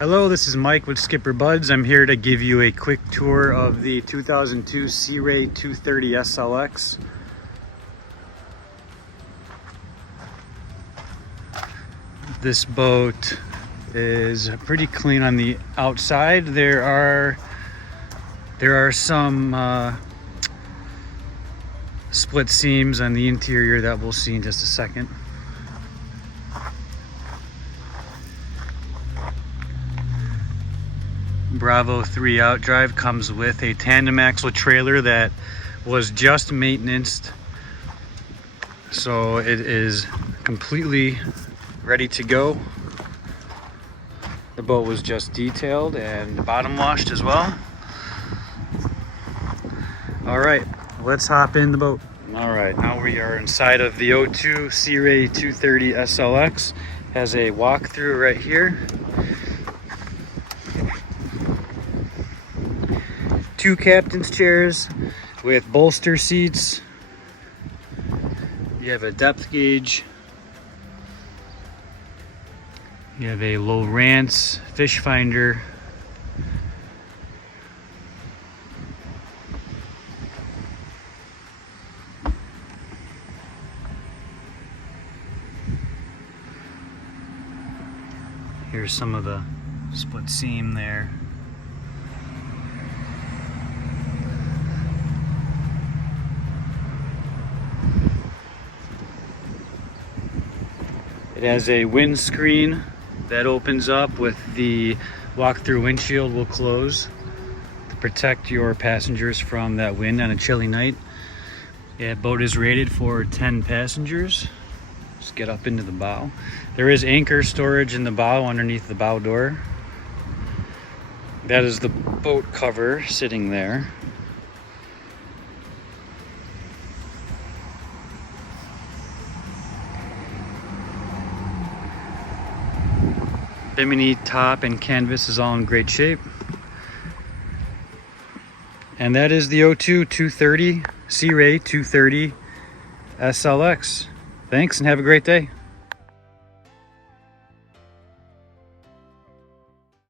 Hello, this is Mike with SkipperBud's. I'm here to give you a quick tour of the 2002 Sea Ray 230 SLX. This boat is pretty clean on the outside. There are some split seams on the interior that we'll see in just a second. Bravo 3 outdrive comes with a tandem axle trailer that was just maintained, so it is completely ready to go. The boat was just detailed and bottom washed as well. All right, let's hop in the boat. All right, now we are inside of the 02 Sea Ray 230 SLX. Has a walkthrough right here. 2 captain's chairs with bolster seats. You have a depth gauge. You have a Lowrance fish finder. Here's some of the split seam there. It has a windscreen that opens up with the walk-through windshield will close to protect your passengers from that wind on a chilly night. The boat is rated for 10 passengers. Let's get up into the bow. There is anchor storage in the bow underneath the bow door. That is the boat cover sitting there. Bimini top and canvas is all in great shape. And that is the 02 230 Sea Ray 230 SLX. Thanks and have a great day.